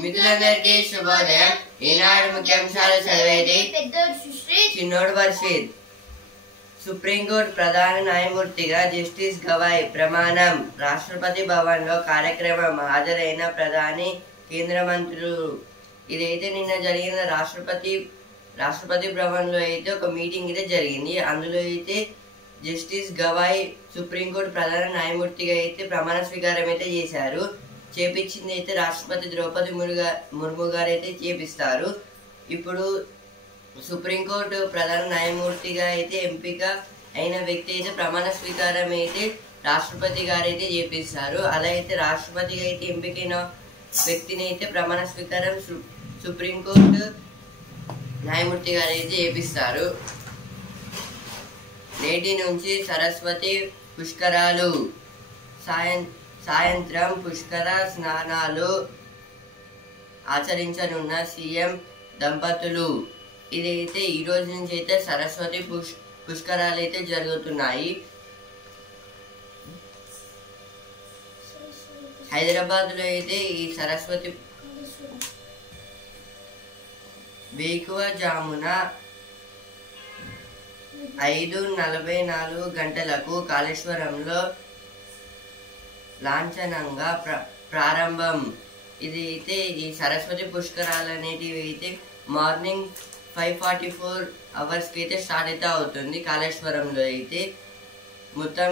మిత్రులందరికీ శుభోదయం. ఈనాడు ముఖ్యాంశాలు చదివేది చిన్నోడు వర్షిద్. సుప్రీంకోర్టు ప్రధాన న్యాయమూర్తిగా జస్టిస్ గవాయ్ ప్రమాణం. రాష్ట్రపతి భవన్ లో కార్యక్రమం హాజరైన ప్రధాని, కేంద్ర మంత్రులు. ఇదైతే నిన్న జరిగిన రాష్ట్రపతి భవన్ లో అయితే ఒక మీటింగ్ అయితే జరిగింది. అందులో అయితే జస్టిస్ గవాయ్ సుప్రీంకోర్టు ప్రధాన న్యాయమూర్తిగా అయితే ప్రమాణ స్వీకారం అయితే చేశారు. చేపించింది అయితే రాష్ట్రపతి ద్రౌపది ముర్ము గారు అయితే చేపిస్తారు. ఇప్పుడు సుప్రీంకోర్టు ప్రధాన న్యాయమూర్తిగా అయితే ఎంపిక అయిన వ్యక్తి అయితే ప్రమాణ స్వీకారం అయితే రాష్ట్రపతి గారు అయితే చేపిస్తారు. అలా అయితే రాష్ట్రపతిగా అయితే ఎంపికైన వ్యక్తిని అయితే ప్రమాణ స్వీకారం సుప్రీంకోర్టు న్యాయమూర్తి గారు అయితే చేపిస్తారు. నేటి నుంచి సరస్వతి పుష్కరాలు. సాయంత్రం పుష్కర స్నానాలు ఆచరించనున్న సీఎం దంపతులు. ఇదైతే ఈ రోజు నుంచి అయితే సరస్వతి పుష్కరాలు అయితే జరుగుతున్నాయి. హైదరాబాద్ లో అయితే ఈ సరస్వతి వేకువజామున 5:44 గంటలకు కాళేశ్వరంలో లాంఛనంగా ప్రారంభం. ఇది అయితే ఈ సరస్వతి పుష్కరాలు అనేటివి అయితే మార్నింగ్ 5:44 అవర్స్కి అయితే స్టార్ట్ అయితే అవుతుంది. కాళేశ్వరంలో అయితే మొత్తం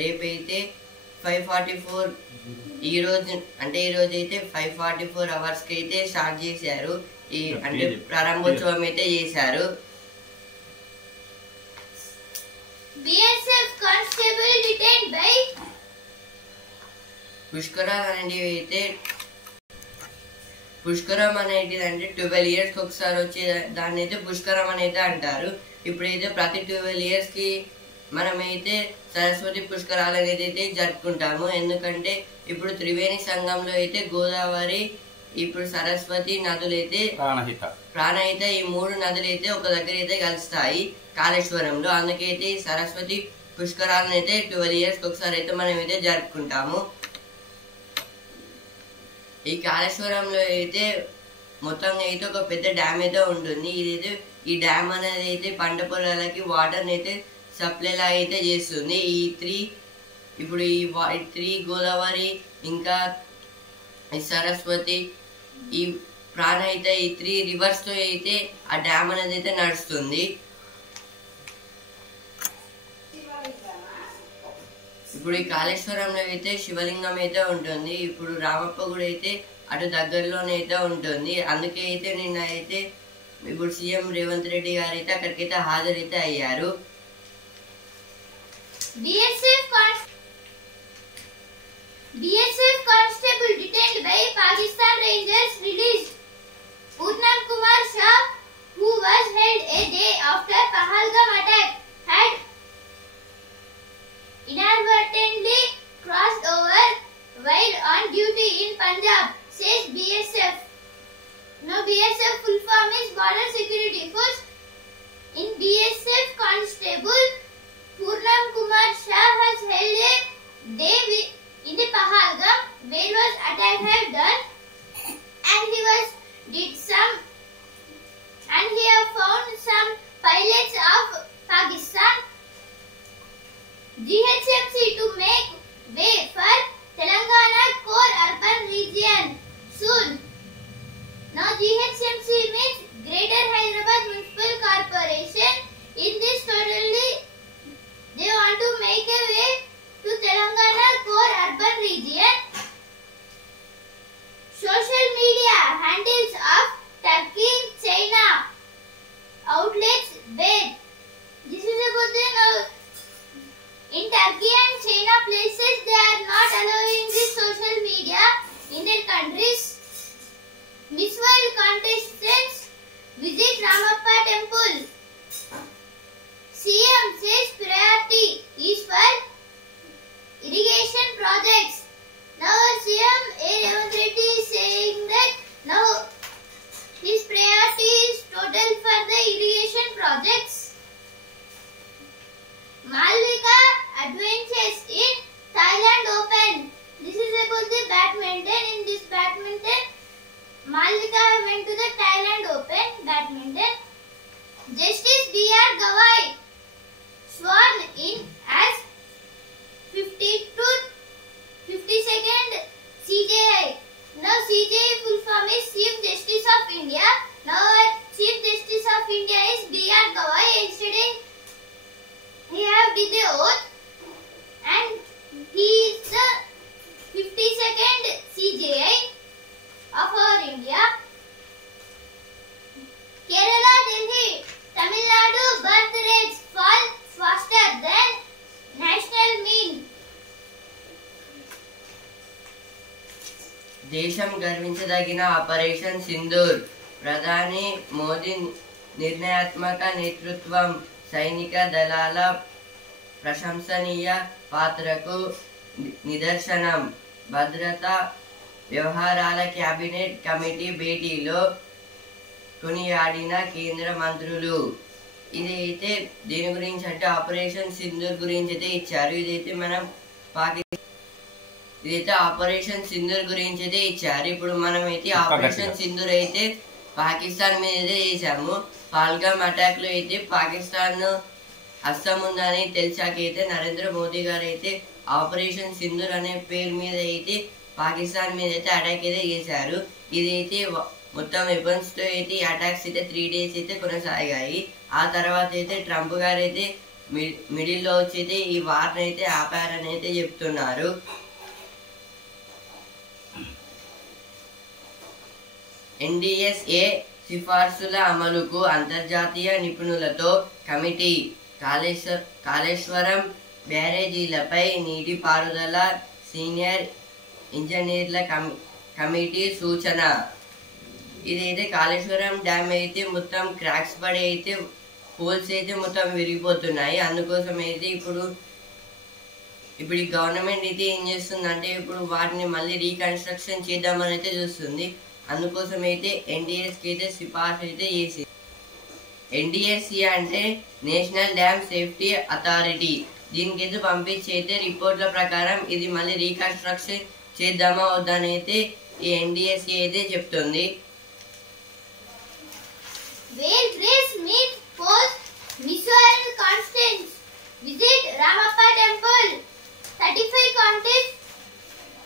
రేపైతే 5:44 ఈరోజు అయితే 5:44 అవర్స్కి అయితే స్టార్ట్ చేశారు. అంటే ప్రారంభోత్సవం అయితే చేశారు. పుష్కరం అనేది అంటే 12 years ఒకసారి వచ్చే దాన్ని అయితే పుష్కరం అనేది అంటారు. ఇప్పుడైతే ప్రతి 12 years కి మనమైతే సరస్వతి పుష్కరాలు అనేది అయితే జరుపుకుంటాము. ఎందుకంటే ఇప్పుడు త్రివేణి సంఘంలో అయితే గోదావరి, ఇప్పుడు సరస్వతి నదులు అయితే ప్రాణహిత ఈ 3 నదులు అయితే ఒక దగ్గర అయితే కలుస్తాయి కాళేశ్వరంలో. అందుకైతే సరస్వతి పుష్కరాలను అయితే 12 years ఒకసారి అయితే మనం అయితే జరుపుకుంటాము. ఈ కాళేశ్వరంలో అయితే మొత్తం అయితే ఒక పెద్ద డ్యామ్ అయితే ఉంటుంది. ఇదైతే ఈ డ్యామ్ అనేది అయితే పంట పొలాలకి వాటర్ అయితే సప్లై అయితే చేస్తుంది. ఇప్పుడు ఈ 3 గోదావరి ఇంకా ఈ సరస్వతి ఈ ప్రాణ అయితే ఈ 3 rivers తో అయితే ఆ డ్యామ్ అనేది అయితే నడుస్తుంది. ఇప్పుడు ఈ కాళేశ్వరంలో అయితే శివలింగం అయితే ఉంటుంది. ఇప్పుడు రామప్ప గుడి అయితే అటు దగ్గరలోనే అయితే ఉంటుంది. అందుకే అయితే నిన్న అయితే ఇప్పుడు సీఎం రేవంత్ రెడ్డి గారు అయితే అక్కడికైతే హాజరైతే అయ్యారు. BSF constable detained by Pakistan Rangers released. Purnam Kumar Shah, who was held a day after Pahalgam attack, had inadvertently crossed over while on duty in Punjab, says BSF. Now BSF full form is Border Security Force. In BSF constable Purnam Kumar Shah has held a day in the Pahalgam where was attack had done, and he have found some pilots of Pakistan GHMC to make way for Telangana core urban region soon. Now GHMC means Greater Hyderabad Municipal Corporation. In this totally they want to make a way to Telangana core urban region. Social media handles of Turkey, China outlets banned. This is about the in Turkey and China places they are not allowing this social media in their countries. Miss World contestants visit Ramappa temple. CM says priority is for irrigation projects. Now CM Ravant Reddy is saying that now his priority is total for the irrigation projects. Malvika adventures in Thailand Open. This is about the badminton. In this badminton B.R. Gawai sworn in as 52nd CJI. Now CJI full form is Chief Justice of India. Now Chief Justice of India is B.R. Gawai. Yesterday he have did the oath and he is the 52nd CJI of our India. Kerala, Delhi, Tamil Nadu birth rates fall faster than national mean. దేశం గర్వించదగిన operation Sindoor. ప్రధాని మోదీ నిర్ణయాత్మక నేతృత్వం, సైనిక దళాల ప్రశంసనీయ పాత్రకు నిదర్శనం. భద్రతా వ్యవహారాల కేబినెట్ కమిటీ భేటీలో కొనియాడిన కేంద్ర మంత్రులు. ఇదైతే దేని గురించి అంటే ఆపరేషన్ సింధూర్ గురించి అయితే ఇచ్చారు. ఇదైతే ఆపరేషన్ సింధూర్ గురించి అయితే ఇచ్చారు. ఇప్పుడు మనం అయితే ఆపరేషన్ సింధూర్ అయితే పాకిస్తాన్ మీద చేసాము. పాల్గామ్ అటాక్ లో అయితే పాకిస్తాన్ హస్తం ఉందని తెలిసాకైతే నరేంద్ర మోదీ గారు అయితే ఆపరేషన్ సింధూర్ అనే పేరు మీద అయితే పాకిస్తాన్ మీద అయితే అటాక్ అయితే చేశారు. ఇదైతే మొత్తం వెపన్స్ తో అయితే అటాక్స్ అయితే 3 days అయితే కొనసాగాయి. ఆ తర్వాత అయితే ట్రంప్ గారు అయితే మిడిల్ లో వచ్చి అయితే ఈ వార్ని అయితే ఆపారని అయితే చెప్తున్నారు. NDSA సిఫార్సుల అమలుకు అంతర్జాతీయ నిపుణులతో కమిటీ. కాళేశ్వరం బ్యారేజీలపై నీటిపారుదల సీనియర్ ఇంజనీర్ల కమిటీ సూచన. ఇదైతే కాళేశ్వరం డ్యామ్ అయితే మొత్తం క్రాక్స్ పడి అయితే హోల్స్ అయితే మొత్తం విరిగిపోతున్నాయి. అందుకోసం అయితే ఇప్పుడు ఈ గవర్నమెంట్ అయితే ఏం చేస్తుందంటే ఇప్పుడు వాటిని మళ్ళీ రీకన్స్ట్రక్షన్ చేద్దామని అయితే చూస్తుంది. అందుకోసం అయితే NDSకి అయితే సిఫార్సు అయితే చేసింది. NDSC అంటే నేషనల్ డ్యామ్ సేఫ్టీ అథారిటీ. దీనికైతే పంపించి అయితే రిపోర్ట్ల ప్రకారం ఇది మళ్ళీ రీకన్స్ట్రక్షన్ చేద్దామా వద్దని అయితే ఈ NDSC అయితే చెప్తుంది. Where Grace meets post Missile Constance. Visit Ramappa Temple. 35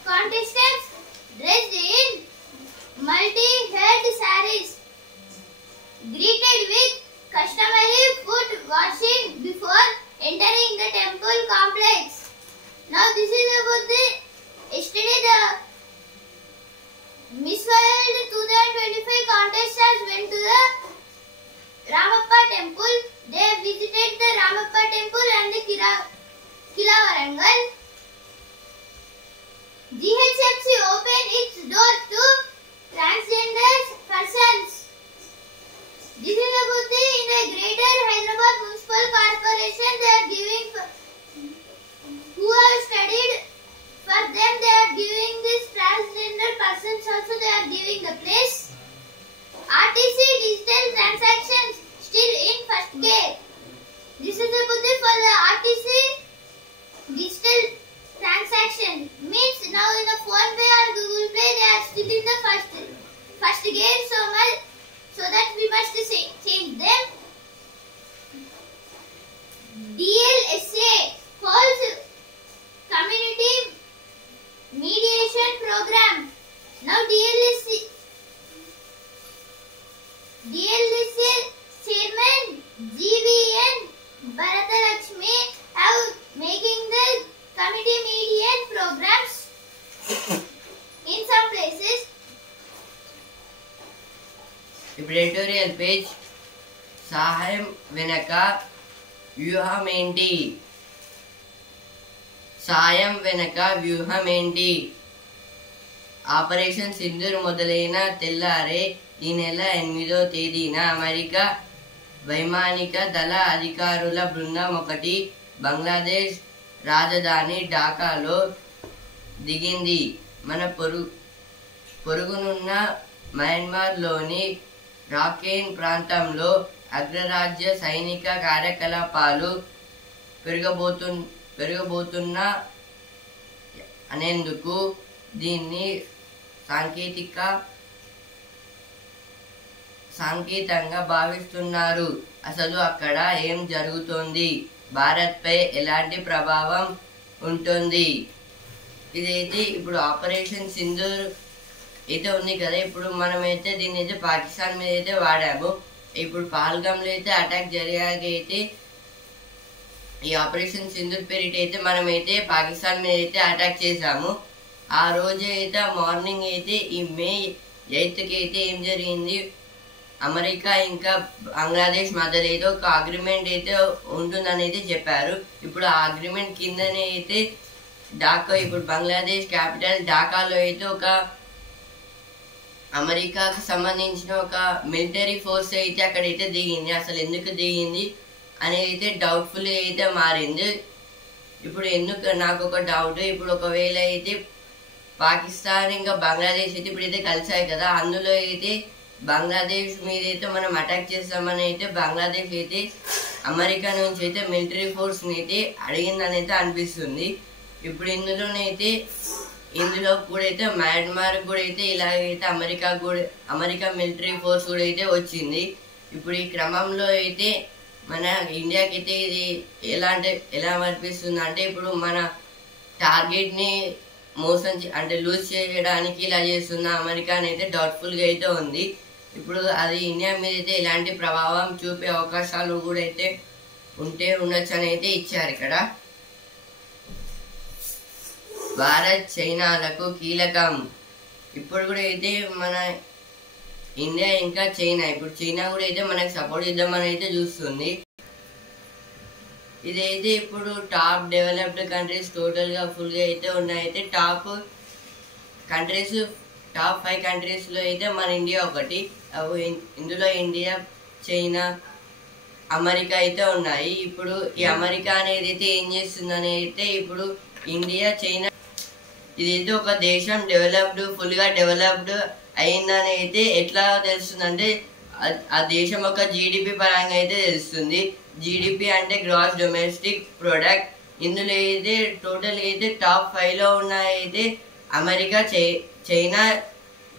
contestants dressed in multi-head sarees greeted with customary foot washing before entering the temple complex. Now this is about the yesterday the Miss World 2025 contestants went to the Ramappa temple. They visited the Ramappa temple and the Kila Warangal. GHMC opened its doors to transgender persons. This is about the in the Greater Hyderabad Municipal Corporation. They are giving who have studied for them. They are giving this transgender persons also. They are giving the place. RTC digital transactions still in first gear. This is about the for the RTC digital transaction means now in the PhonePe or Google Pay they are still in the first gear so that we must change them. DLSA holds community mediation program. Now DLSA chairman GVN Bharatalakshmi have making the committee mediation programs in some places. Editorial page. సహాయం వెనక వ్యూహమేంటి? సాయం వెనక వ్యూహమేంటి? Operation Sindoor మొదలైన తెల్లారే ఈ నెల 8వ తేదీన అమెరికా వైమానిక దళ అధికారుల బృందం ఒకటి బంగ్లాదేశ్ రాజధాని ఢాకాలో దిగింది. మన పొరుగునున్న మయన్మార్లోని రాఖైన్ ప్రాంతంలో అగ్రరాజ్య సైనిక కార్యకలాపాలు పెరగబోతున్న అనేందుకు దీన్ని సంకేతంగా భావిస్తున్నారు. అసలు అక్కడ ఏం జరుగుతోంది, భారత్ పై ఎలాంటి ప్రభావం ఉంటుంది? ఇదైతే ఇప్పుడు ఆపరేషన్ సింధూర్ అయితే ఉంది కదా, ఇప్పుడు మనమైతే దీన్ని అయితే పాకిస్తాన్ మీద అయితే వాడాము. ఇప్పుడు పహల్గామ్లో అయితే అటాక్ జరిగాక అయితే ఈ ఆపరేషన్ సింధూర్ పేరిట అయితే మనమైతే పాకిస్తాన్ మీద అయితే అటాక్ చేసాము. ఆ రోజు అయితే మార్నింగ్ అయితే ఈ మే 8కి అయితే ఏం జరిగింది, అమెరికా ఇంకా బంగ్లాదేశ్ మధ్యలో అయితే ఒక అగ్రిమెంట్ అయితే ఉంటుందని అయితే చెప్పారు. ఇప్పుడు ఆ అగ్రిమెంట్ కిందనే అయితే ఢాకా, ఇప్పుడు బంగ్లాదేశ్ క్యాపిటల్ ఢాకాలో అయితే ఒక అమెరికాకు సంబంధించిన ఒక మిలిటరీ ఫోర్స్ అయితే అక్కడైతే దిగింది. అసలు ఎందుకు దిగింది అనేది అయితే డౌట్ఫుల్ అయితే మారింది. ఇప్పుడు ఎందుకు నాకు ఒక డౌట్, ఇప్పుడు ఒకవేళ అయితే పాకిస్తాన్ ఇంకా బంగ్లాదేశ్ అయితే ఇప్పుడైతే కలిసాయి కదా, అందులో అయితే బంగ్లాదేశ్ మీద అయితే మనం అటాక్ చేస్తామని అయితే బంగ్లాదేశ్ అయితే అమెరికా నుంచి అయితే మిలిటరీ ఫోర్స్ అయితే అడిగిందని అయితే అనిపిస్తుంది. ఇప్పుడు ఇందులో కూడా అయితే మయన్మార్ కూడా అయితే ఇలాగైతే అమెరికా మిలిటరీ ఫోర్స్ కూడా అయితే వచ్చింది. ఇప్పుడు ఈ క్రమంలో అయితే మన ఇండియాకి అయితే ఇది ఎలా అనిపిస్తుంది అంటే, ఇప్పుడు మన టార్గెట్ ని మోసం అంటే లూజ్ చేయడానికి ఇలా చేస్తున్న అమెరికా అయితే డౌట్ఫుల్ గా అయితే ఉంది. ఇప్పుడు అది ఇండియా మీద అయితే ఎలాంటి ప్రభావం చూపే అవకాశాలు కూడా అయితే ఉండొచ్చు అని అయితే ఇచ్చారు ఇక్కడ. భారత్ చైనాలకు కీలకం. ఇప్పుడు కూడా అయితే మన ఇండియా ఇంకా చైనా, ఇప్పుడు చైనా కూడా అయితే మనకు సపోర్ట్ ఇద్దామని అయితే చూస్తుంది. ఇదైతే ఇప్పుడు టాప్ డెవలప్డ్ కంట్రీస్ టోటల్ గా ఫుల్ గా అయితే ఉన్నాయి. అయితే టాప్ 5 కంట్రీస్ లో అయితే మన ఇండియా ఒకటి. ఇందులో ఇండియా, చైనా, అమెరికా అయితే ఉన్నాయి. ఇప్పుడు ఈ అమెరికా అనేది అయితే ఏం చేస్తుందని అయితే ఇప్పుడు ఇండియా, చైనా ఇదైతే ఒక దేశం ఫుల్ గా డెవలప్డ్ అయిందని అయితే ఎట్లా తెలుస్తుందంటే ఆ దేశం ఒక జీడిపి పరంగా అయితే తెలుస్తుంది. జీడిపి అంటే గ్రాస్ డొమెస్టిక్ ప్రొడక్ట్. ఇందులో అయితే టోటల్ అయితే టాప్ 5 లో ఉన్నాయి America, China,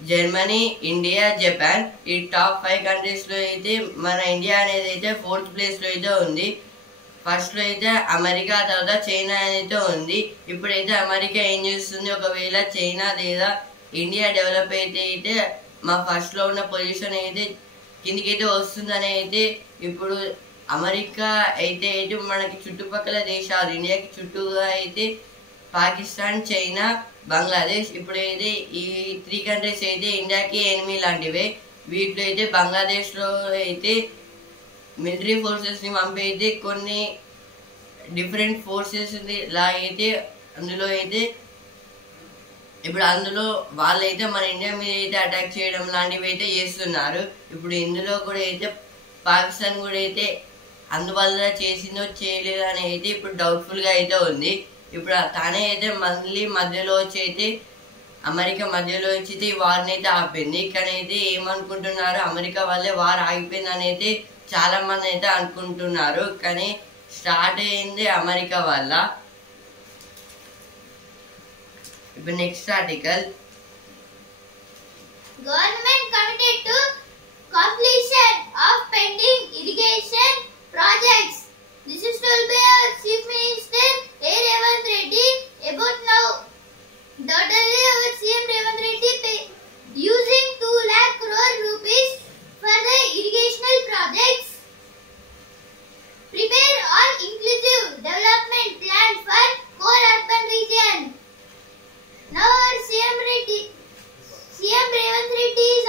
Germany, India, Japan. ఈ టాప్ 5 కంట్రీస్ లో అయితే మన ఇండియా అనేది అయితే 4th ప్లేస్ లో అయితే ఉంది. ఫస్ట్ లో అయితే అమెరికా, తర్వాత చైనా అయితే ఉంది. ఇప్పుడైతే అమెరికా ఏం చేస్తుంది, ఒకవేళ చైనా లేదా ఇండియా డెవలప్ అయితే మా ఫస్ట్ లో ఉన్న పొజిషన్ అయితే కిందికైతే వస్తుందని అయితే ఇప్పుడు అమెరికా అయితే మనకి చుట్టుపక్కల దేశాలు ఇండియాకి చుట్టూగా అయితే పాకిస్తాన్, చైనా, బంగ్లాదేశ్. ఇప్పుడైతే ఈ 3 కంట్రీస్ అయితే ఇండియాకి ఎనిమి లాంటివే. వీటిలో అయితే బంగ్లాదేశ్ లో అయితే మిలిటరీ ఫోర్సెస్ ని పంపైతే కొన్ని డిఫరెంట్ ఫోర్సెస్ లా అయితే అందులో వాళ్ళైతే మన ఇండియా మీద అయితే అటాక్ చేయడం లాంటివి అయితే చేస్తున్నారు. ఇప్పుడు ఇందులో కూడా అయితే పాకిస్తాన్ కూడా అయితే అందువల్ల చేసిందో చేయలేదు అని అయితే ఇప్పుడు డౌట్ఫుల్ గా అయితే ఉంది. ఇప్పుడు తానే అయితే మళ్ళీ మధ్యలో వచ్చి అయితే అమెరికా మధ్యలో వచ్చి ఈ వార్ని అయితే ఆపింది. కానీ అయితే ఏమనుకుంటున్నారు, అమెరికా వల్లే వార్ ఆగిపోయింది అని అయితే చాలా మంది అయితే అనుకుంటున్నారు. కానీ స్టార్ట్ అయింది అమెరికా వల్ల. ఇప్పుడు next article, government committed to completion of pending irrigation projects. This is told by our Chief Minister A. Revanth Reddy about now. Totally our CM Revanth Reddy using 2 lakh crore rupees for the irrigational projects. Prepare all inclusive development plan for core urban region. Now our CM Revanth Reddy is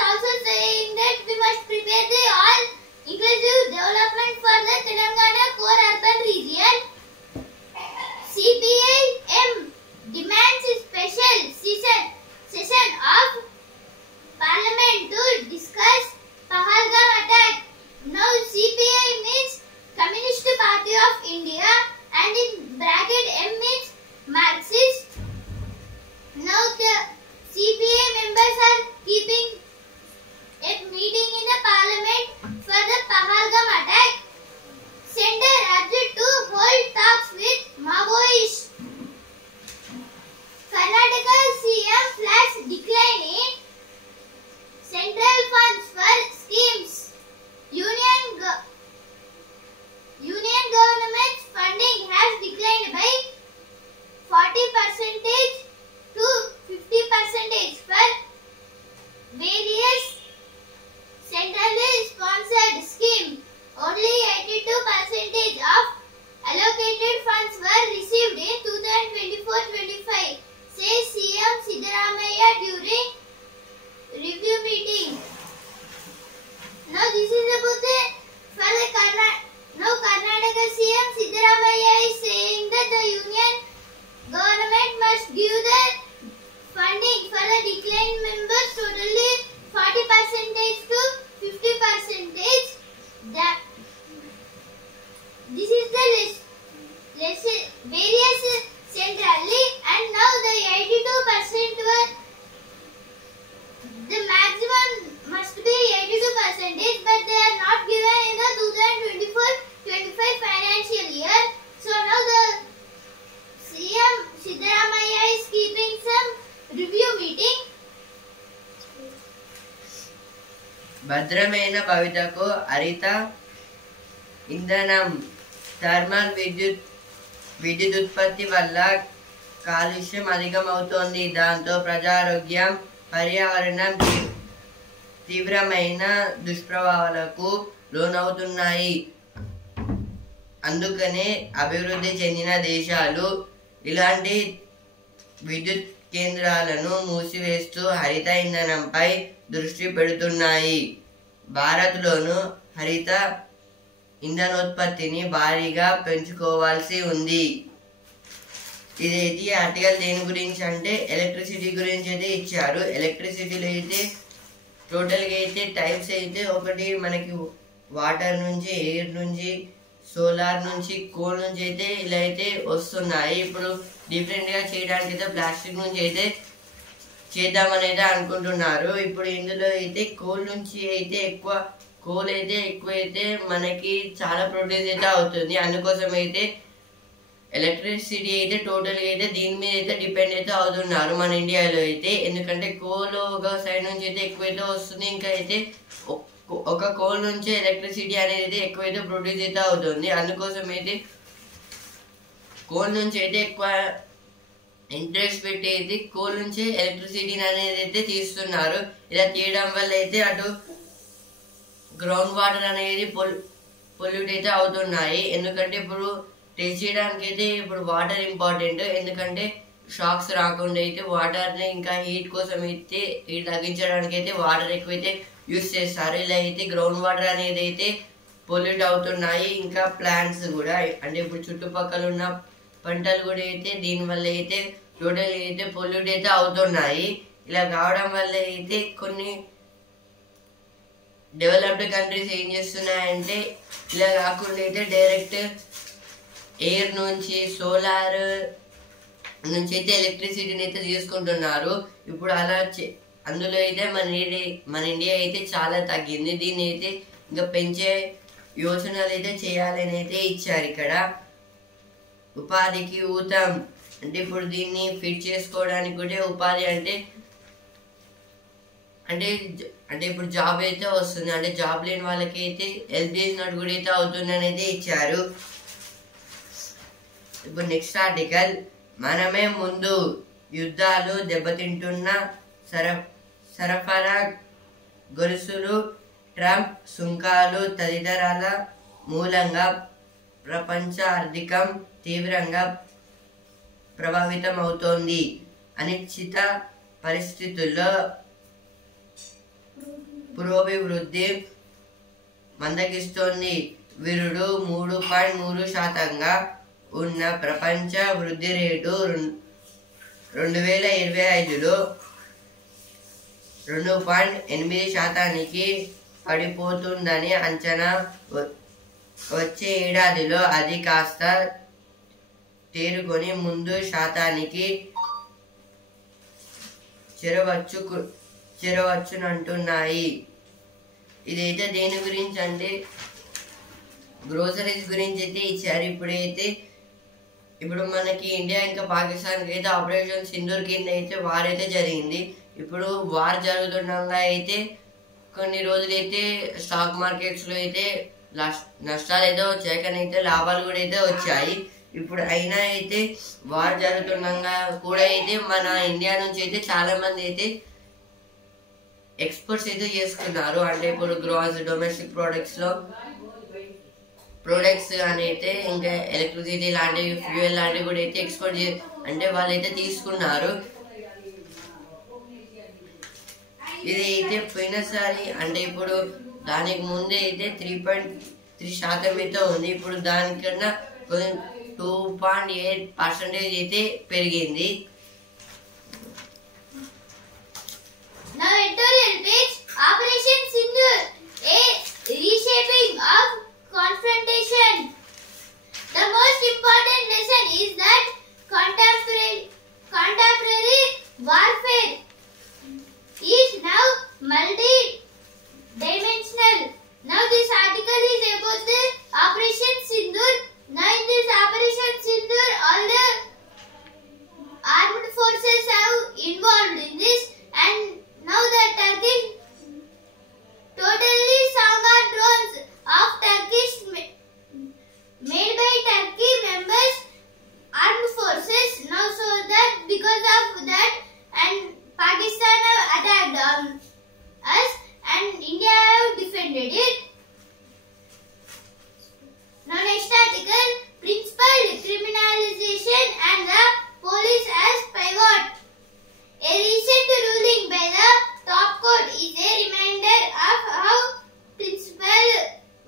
భద్రమైన భవితకు హరిత ఇంధనం. Thermal విద్యుత్ ఉత్పత్తి వల్ల కాలుష్యం అధికమవుతోంది. దాంతో ప్రజారోగ్యం, పర్యావరణం తీవ్రమైన దుష్ప్రభావాలకు లోనవుతున్నాయి. అందుకనే అభివృద్ధి చెందిన దేశాలు ఇలాంటి విద్యుత్ కేంద్రాలను మూసివేస్తూ హరిత ఇంధనంపై దృష్టి పెడుతున్నాయి. భారత్లోనూ హరిత ఇంధనోత్పత్తిని భారీగా పెంచుకోవాల్సి ఉంది. ఇదైతే ఆర్టికల్ దేని గురించి అంటే ఎలక్ట్రిసిటీ గురించి అయితే ఇచ్చారు. ఎలక్ట్రిసిటీలో అయితే టోటల్గా అయితే టైప్స్ అయితే ఒకటి మనకి వాటర్ నుంచి, ఎయిర్ నుంచి, సోలార్ నుంచి, కోల్ నుంచి అయితే ఇలా అయితే వస్తున్నాయి. ఇప్పుడు డిఫరెంట్గా చేయడానికి అయితే ప్లాస్టిక్ నుంచి అయితే చేద్దామని అయితే అనుకుంటున్నారు. ఇప్పుడు ఇందులో అయితే కోల్ నుంచి అయితే కోల్ అయితే ఎక్కువ అయితే మనకి చాలా ప్రొడ్యూస్ అయితే అవుతుంది. అందుకోసం అయితే ఎలక్ట్రిసిటీ అయితే టోటల్గా అయితే దీని మీద అయితే డిపెండ్ అయితే అవుతున్నారు మన ఇండియాలో అయితే. ఎందుకంటే కోల్ ఒక సైడ్ నుంచి అయితే ఎక్కువైతే వస్తుంది. ఇంకా అయితే ఒక కోల్ నుంచి ఎలక్ట్రిసిటీ అనేది ఎక్కువైతే ప్రొడ్యూస్ అయితే అవుతుంది. అందుకోసం అయితే కోల్ నుంచి అయితే ఎక్కువ ఇంట్రెస్ట్ పెట్టి అయితే కోల్ నుంచి ఎలక్ట్రిసిటీ అనేది అయితే తీస్తున్నారు. ఇలా తీయడం వల్ల అయితే అటు గ్రౌండ్ వాటర్ అనేది పొల్యూట్ అయితే అవుతున్నాయి. ఎందుకంటే ఇప్పుడు టెస్ట్ చేయడానికి అయితే ఇప్పుడు వాటర్ ఇంపార్టెంట్. ఎందుకంటే షాక్స్ రాకుండా అయితే వాటర్ని ఇంకా హీట్ కోసం అయితే హీట్ తగ్గించడానికి అయితే వాటర్ ఎక్కువైతే యూస్ చేస్తారు. ఇలా అయితే గ్రౌండ్ వాటర్ అనేది అయితే పొల్యూట్ అవుతున్నాయి. ఇంకా ప్లాంట్స్ కూడా అంటే ఇప్పుడు చుట్టుపక్కల ఉన్న పంటలు కూడా అయితే దీనివల్ల అయితే టోటల్ అయితే పొల్యూట్ అయితే అవుతున్నాయి. ఇలా కావడం వల్ల అయితే కొన్ని డెవలప్డ్ కంట్రీస్ ఏం చేస్తున్నాయంటే ఇలా కాకుండా అయితే డైరెక్ట్ ఎయిర్ నుంచి, సోలార్ నుంచి అయితే ఎలక్ట్రిసిటీని అయితే తీసుకుంటున్నారు. ఇప్పుడు అలా అందులో అయితే మన ఇండియా అయితే చాలా తగ్గింది. దీన్ని అయితే ఇంకా పెంచే యోచనలు అయితే చేయాలని అయితే ఇచ్చారు. ఇక్కడ ఉపాధికి ఊతం అంటే ఇప్పుడు దీన్ని ఫిట్ చేసుకోవడానికి కూడా ఉపాధి అంటే ఇప్పుడు జాబ్ అయితే వస్తుంది. అంటే జాబ్ లేని వాళ్ళకి అయితే హెల్ప్ చేసినట్టు కూడా అయితే అవుతుందని అయితే ఇచ్చారు. ఇప్పుడు నెక్స్ట్ ఆర్టికల్, మనమే ముందు, యుద్ధాలు, దెబ్బతింటున్న సరఫరా గొలుసులు, ట్రంప్ సుంకాలు తదితరాల మూలంగా ప్రపంచ ఆర్థికం తీవ్రంగా ప్రభావితం అవుతోంది. అనిశ్చిత పరిస్థితుల్లో పురోభివృద్ధి మందగిస్తోంది. వీరుడు 3.3% ఉన్న ప్రపంచ వృద్ధి రేటు 2025లో 2.8% పడిపోతుందని అంచనా. వచ్చే ఏడాదిలో అది కాస్త తేరుకొని 3% చేరవచ్చునంటున్నాయి. ఇదైతే దేని గురించి అంటే గ్రోసరీస్ గురించి అయితే ఇచ్చారు. ఇప్పుడు మనకి ఇండియా ఇంకా పాకిస్తాన్కి అయితే ఆపరేషన్ సింధూర్ కింద అయితే వార్ అయితే జరిగింది. ఇప్పుడు వార్ జరుగుతుండగా అయితే కొన్ని రోజులైతే స్టాక్ మార్కెట్స్లో అయితే నష్టాలు అయితే వచ్చాయి, కానీ అయితే లాభాలు కూడా అయితే వచ్చాయి. ఇప్పుడు అయినా అయితే వార్ జరుగుతుండగా కూడా అయితే మన ఇండియా నుంచి అయితే చాలా మంది అయితే ఎక్స్పోర్ట్స్ అయితే చేసుకున్నారు. అంటే ఇప్పుడు డొమెస్టిక్ ప్రొడక్ట్స్ అని అయితే ఇంకా ఎలక్ట్రిసిటీ లాంటివి, ఫ్యూయల్ లాంటివి కూడా అయితే ఎక్స్పోర్ట్ అంటే వాళ్ళైతే తీసుకున్నారు. ఇది అయితే పోయినసారి అంటే ఇప్పుడు దానికి ముందే అయితే 3.3% అయితే ఉంది. ఇప్పుడు దానికన్నా 2.8% అయితే పెరిగింది. Now editorial page, Operation Sindoor, a reshaping of confrontation. The most important lesson is that contemporary warfare is now multi-dimensional. Now this article is about the Operation Sindoor. Now in this Operation Sindoor, all the armed forces have involved in this, and now the Turkish total ended it. Now next article, principled criminalization and the police as pivot. A recent ruling by the top court is a reminder of how principled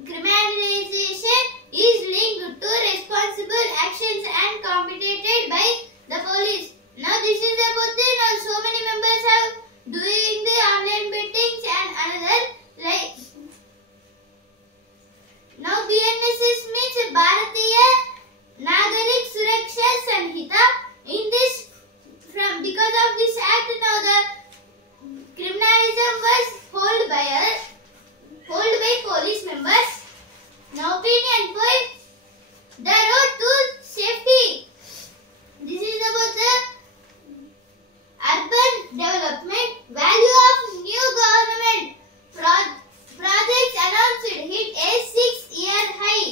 criminalization is linked to responsible actions and competed by the police. Now this is about the now so many members are doing the online bettings and another like now BNSS means Bharatiya Nagarik Suraksha Sanhita. In this because of this act now the criminalism was held by police members. Now opinion point, the road to safety. This is about the urban development. Value of new government projects announced hit a 6-year high.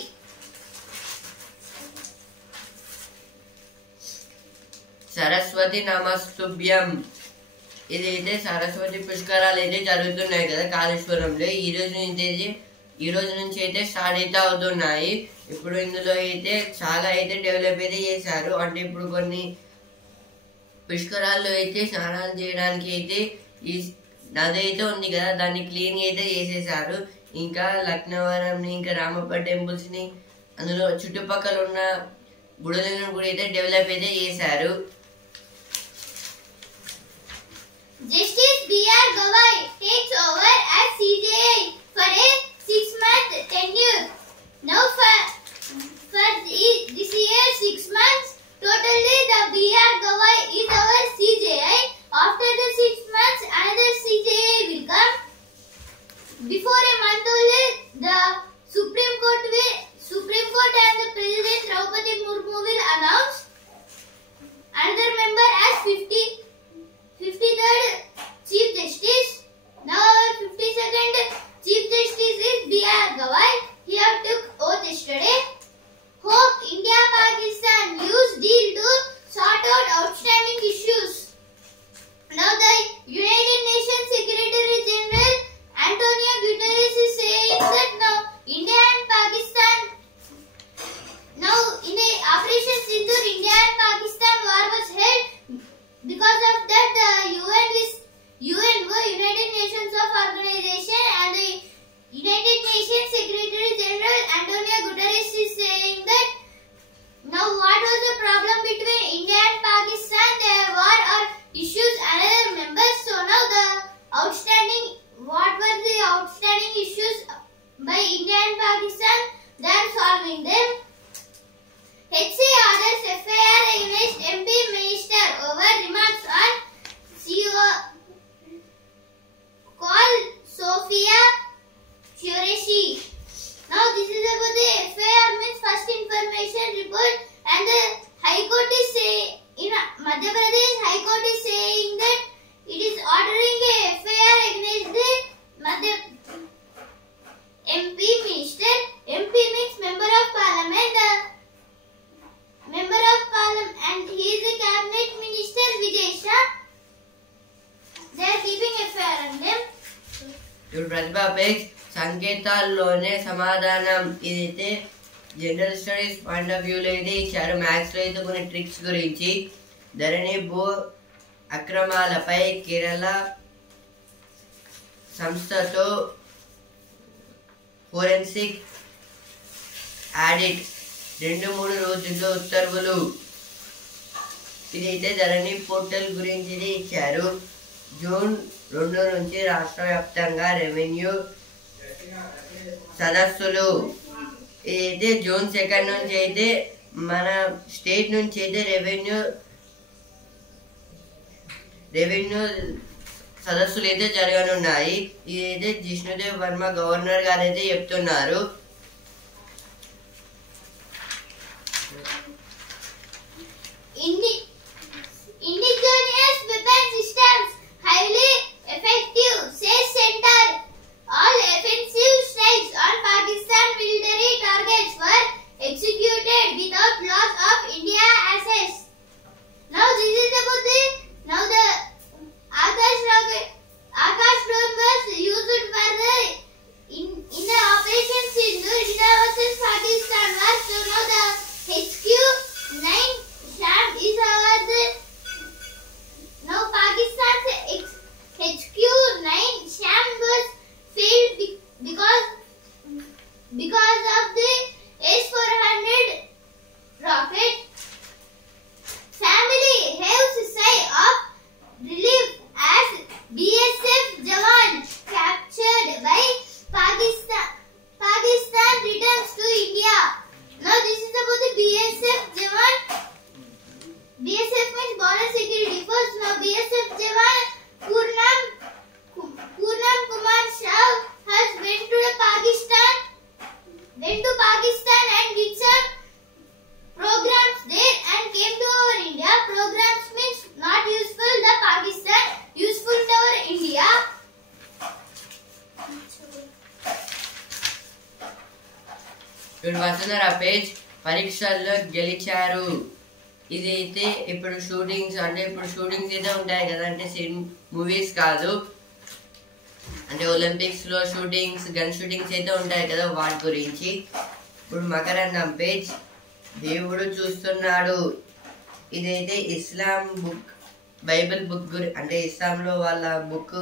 Saraswati నమస్తుభ్యం. ఇదైతే సరస్వతి పుష్కరాలు అయితే జరుగుతున్నాయి కదా కాళేశ్వరంలో. ఈ రోజు నుంచి అయితే స్టార్ట్ అయితే అవుతున్నాయి. ఇప్పుడు ఇందులో అయితే చాలా అయితే డెవలప్ అయితే చేశారు. అంటే ఇప్పుడు కొన్ని పుష్కరాల్లో అయితే స్నానాలు చేయడానికి అయితే ఈ నది అయితే ఉంది కదా దాన్ని క్లీన్ అయితే చేసేసారు. ఇంకా లక్నవరం ఇంకా రామప్ప టెంపుల్స్ ని అందులో చుట్టుపక్కల ఉన్న గుడులను కూడా అయితే డెవలప్ అయితే చేశారు. Justice B.R. Gawai takes over as CJI for a 6-month tenure. Now for this year 6 months, totally the B.R. Gawai is our CJI. After the 6 months, another CJI will come. Before a month only, the Supreme Court and the President Draupadi Murmu will announce another member as 53rd Chief Justice. Now our 52nd Chief Justice is B.R. Gawai. He have took oath yesterday. Hope India-Pakistan use deal to sort out outstanding issues. Now the United Nations Secretary General Antonio Guterres is saying that now India and Pakistan now in the Operation Sindoor, India and Pakistan war was held. Because of that, the United Nations of Organization and the United Nations Secretary General Antonio Guterres is saying that now what was the problem between India and Pakistan? There war or issues another members. So now what were the outstanding issues by India and Pakistan? They are solving them. HC orders FIR against MP Minister over remarks on CEO called Sophia Qureshi. Now this is about the FIR means first information report, and the High Court is saying in Madhya Pradesh High Court is saying that it is ordering a FIR against the Madhya MP Minister. MP means Member of Parliament. Member of Parliament and he is the Cabinet Minister Vijay Shah. They are keeping a fair on them. ఇప్పుడు ప్రతిభా page సంకేతాల్లోనే సమాధానం. ఇదైతే general studies point of వ్యూలో అయితే ఇచ్చారు. Maths లో అయితే కొన్ని tricks గురించి. ధరణి భూ అక్రమాలపై కేరళ సంస్థతో ఫోరెన్సిక్ ఆడిట్ 2-3 రోజుల్లో ఉత్తర్వులు. ఇదైతే ధరణి పోర్టల్ గురించి ఇచ్చారు. జూన్ 2 నుంచి రాష్ట్ర వ్యాప్తంగా రెవెన్యూ సదస్సులు. ఇదైతే జూన్ 2 నుంచి అయితే మన స్టేట్ నుంచి అయితే రెవెన్యూ సదస్సులు అయితే జరగనున్నాయి. ఇదైతే జిష్ణుదేవ్ వర్మ గవర్నర్ గారు అయితే చెప్తున్నారు. Indigenous weapon systems highly effective, says Center. All offensive strikes on Pakistan military targets were executed without loss of India assets. Now this is about the Akash drone was used for the ఇప్పుడు Vasundhara page పరీక్షల్లో గెలిచారు. ఇదైతే ఇప్పుడు shootings అయితే ఉంటాయి కదా, అంటే movies కాదు, అంటే ఒలింపిక్స్లో షూటింగ్స్, గన్ షూటింగ్స్ అయితే ఉంటాయి కదా, వాటి గురించి. ఇప్పుడు మకరందం పేజ్ దేవుడు చూస్తున్నాడు. ఇదైతే ఇస్లాం బుక్, బైబిల్ బుక్ అంటే ఇస్లాంలో వాళ్ళ బుక్,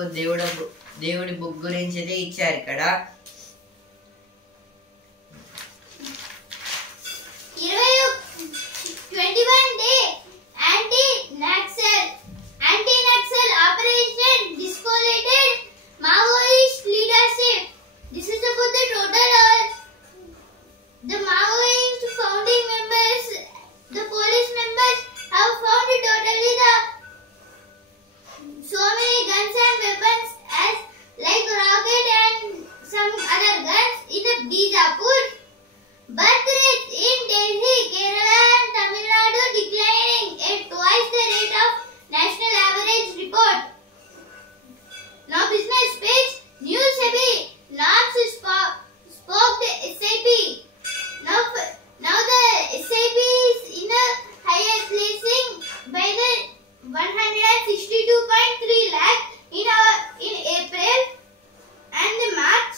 దేవుడి బుక్ గురించి అయితే ఇచ్చారు ఇక్కడ. 21-day anti-Naxal operation discredited Maoist leadership. This is about the Maoist founding members. The police members have found totally so many guns and weapons as like rocket and some other guns in the Bijapur. Birth rates in Delhi, Kerala and Tamil Nadu declining at twice the rate of national average report. Now business page, new SEBI norms spoke the SIP. Now the SIP is in a higher placing by the 162.3 lakh in April and March.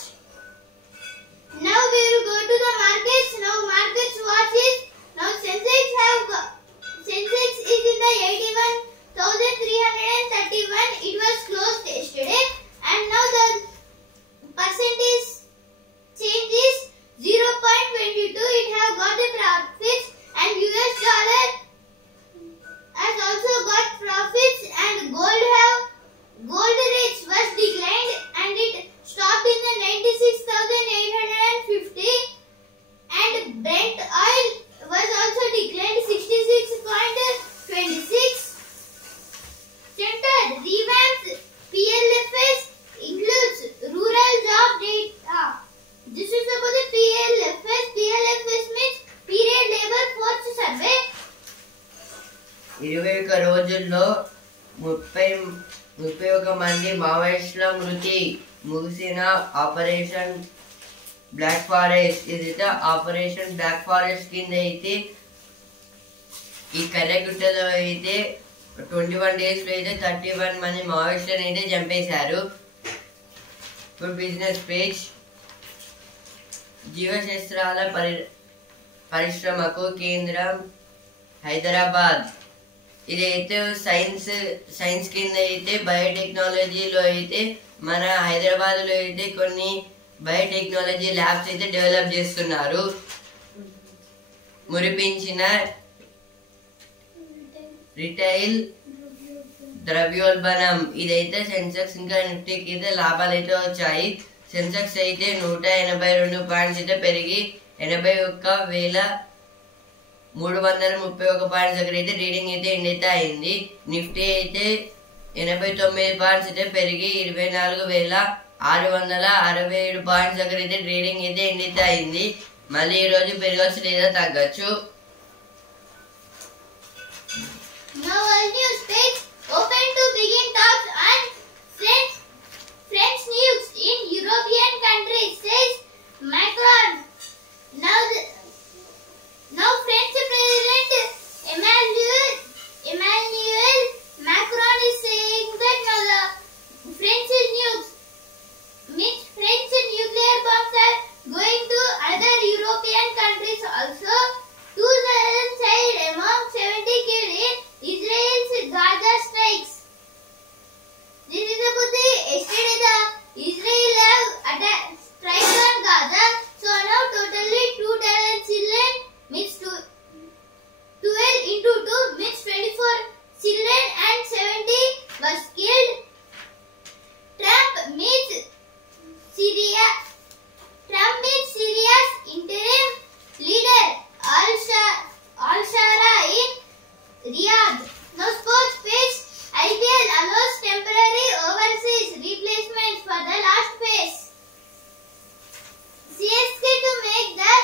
Now we will go to the markets. Now markets watch is, now Sensex is in the 81,331. It was closed yesterday, and now the percentage change is 0.22. It have got the profits, and US dollar has also got profits, and gold rates was declined, and it stopped in the 96,850, and Brent oil was also declined 66.26. Center revamps PLFS includes rural job data. This is about the PLFS. PLFS means period labor force survey. 21 రోజుల్లో 31 మంది మావోయిస్టుల మృతి. ముగిసిన operation black forest. ఇదైతే operation black forest కింద అయితే ఈ కర్రెగుట్టలో అయితే 21 డేస్లో అయితే 31 మంది మావోయిస్టులను అయితే చంపేశారు. ఇప్పుడు బిజినెస్ పేజ్ జీవశాస్త్రాల పరిశ్రమకు కేంద్రం హైదరాబాద్. ఇదైతే సైన్స్ కింద అయితే బయోటెక్నాలజీలో అయితే మన హైదరాబాద్లో అయితే కొన్ని బయోటెక్నాలజీ ల్యాబ్స్ అయితే డెవలప్ చేస్తున్నారు. మురిపించిన రిటైల్ ద్రవ్యోల్బణం. ఇదైతే సెన్సెక్స్ ఇంకా నిఫ్టీకి అయితే లాభాలు అయితే వచ్చాయి. సెన్సెక్స్ అయితే 182 పాయింట్స్ అయితే పెరిగి 81,331 పాయింట్స్ దగ్గర అయితే రీడింగ్ అయితే ఎండ్ అయితే అయింది. నిఫ్టీ అయితే 89 పాయింట్స్ అయితే పెరిగి 24,667 పాయింట్స్ దగ్గర అయితే ట్రేడింగ్ అయితే ఎండ్ అయితే అయింది. మళ్ళీ ఈ రోజు పెరగచ్చు లేదా తగ్గచ్చు. Now all news page open to begin talks on French nukes in European countries, says Macron. Now French President Emmanuel Macron is saying that now the French nukes means French nuclear bombs are going to other European countries also. 2,000 child among 70 killed in Israel's Gaza strikes. This is about the yesterday the Israel have attacked strikes on Gaza. So now totally 2,000 children means 12 into 2 means 24 children and 70 was killed. Trump meets Syria's interim leader Al-Shara in Riyadh. Now sports page, IPL allows temporary overseas replacements for the last phase. CSK to make the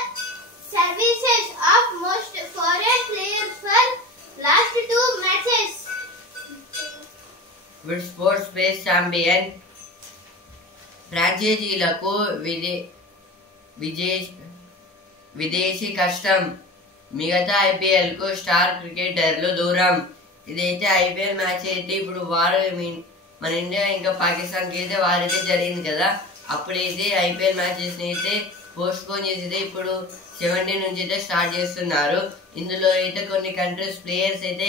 services of most foreign players for last 2 matches. With sports space champion ఫ్రాంచైజీలకు విదేశీ కష్టం, మిగతా IPL కు star క్రికెటర్లు దూరం. ఇదైతే IPL match అయితే ఇప్పుడు మన ఇండియా ఇంకా పాకిస్తాన్ కి అయితే వారైతే జరిగింది కదా, అప్పుడైతే IPL మ్యాచెస్ అయితే పోస్ట్ పోన్ చేసి ఇప్పుడు 17 నుంచి అయితే స్టార్ట్ చేస్తున్నారు. ఇందులో అయితే కొన్ని కంట్రీస్ ప్లేయర్స్ అయితే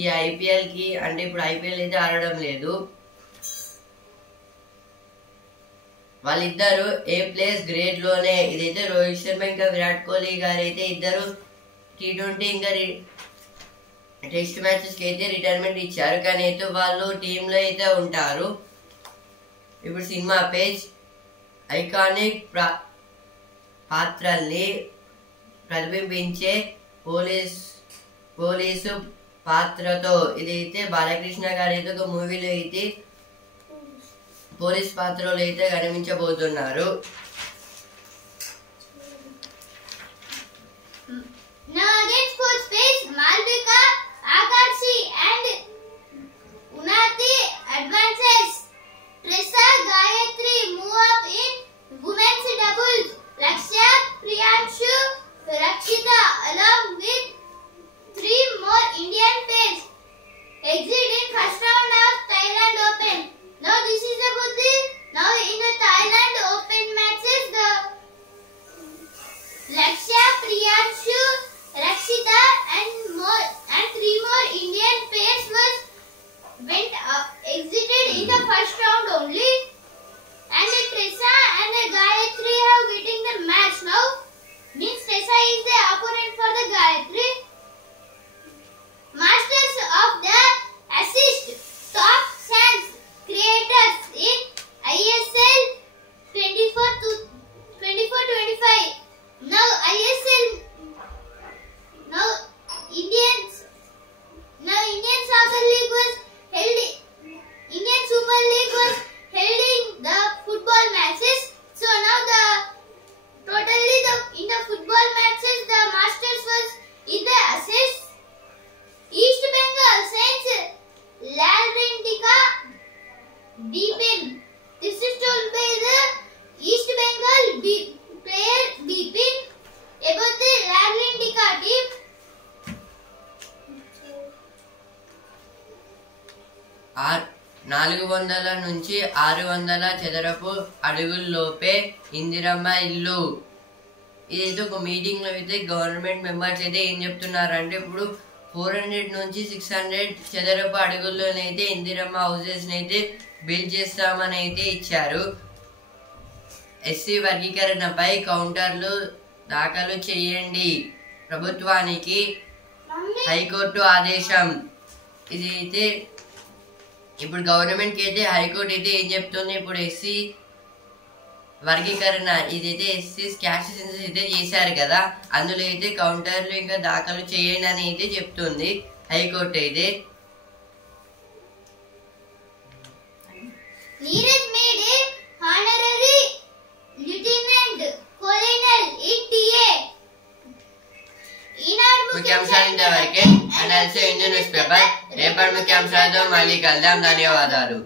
ఈ IPL కి అంటే ఇప్పుడు IPL అయితే ఆడడం లేదు. వాళ్ళిద్దరు ఏ ప్లేస్ గ్రేడ్ లోనే. ఇదైతే రోహిత్ శర్మ ఇంకా విరాట్ కోహ్లీ గారు అయితే ఇద్దరు T20 ఇంకా టెస్ట్ మ్యాచెస్ కి అయితే రిటైర్మెంట్ ఇచ్చారు, కానీ అయితే వాళ్ళు టీమ్ లో అయితే ఉంటారు. ఇప్పుడు సినిమా పేజ్ ఐకానిక్ పాత్రల్ని ప్రతిబింబించే పోలీసు పాత్రతో ఇదైతే బాలకృష్ణ గారు అయితే ఒక మూవీలో అయితే పోలీస్ పాత్రలో అయితే కనిపించబోతున్నారు. Now again sports page, Malvika, Akarshi and Unati advances. Tressa, Gayatri move up in women's doubles. Lakshya, Priyanshu, Rakshita along with 3 more Indian pairs exit in first round of Thailand Open. Now this is about now in the Thailand Open matches, the Lakshya, Priyanshu, Rakshita and 3 more Indian pairs went exited in the first round only, and the Tressa and the Gayatri have getting the match now. Means Tressa is the opponent for the Gayatri. Masters of the assist top chance creators in ISL 24-25. Now Indian Soccer League was held. Indian Super League was held in the football matches. So now in the football matches the Masters was in the assist. East Bengal sends Lalrindika Bipin. This is told by the East Bengal player Bipin about the Lalrindika team. 400 నుంచి 600 చదరపు అడుగుల్లోపే ఇందిరమ్మ ఇల్లు. ఇదైతే ఒక meeting లో అయితే government members అయితే ఏం చెప్తున్నారంటే ఇప్పుడు 400 నుంచి 600 చదరపు అడుగుల్లోనైతే ఇందిరమ్మ హౌసెస్ అయితే బిల్డ్ చేస్తామని అయితే ఇచ్చారు. SC వర్గీకరణపై కౌంటర్లు దాఖలు చేయండి, ప్రభుత్వానికి హైకోర్టు ఆదేశం. ఇది అయితే ఇప్పుడు గవర్నమెంట్ కి అయితే హైకోర్టు అయితే ఏం చెప్తుంది, ఇప్పుడు SC వర్గీకరణ ఇదైతే SCs క్యాస్ట్ సెన్సస్ అయితే చేశారు కదా, అందులో అయితే కౌంటర్లు ఇంకా దాఖలు చేయండి అని అయితే చెప్తుంది హైకోర్టు అయితే. Neeraj made A honorary lieutenant colonel in TA. ముఖ్యాంశాలు ఇంతవరకే. And also Indian news paper రేపటి ముఖ్యాంశాలతో మళ్ళీ కలుద్దాం. ధన్యవాదాలు.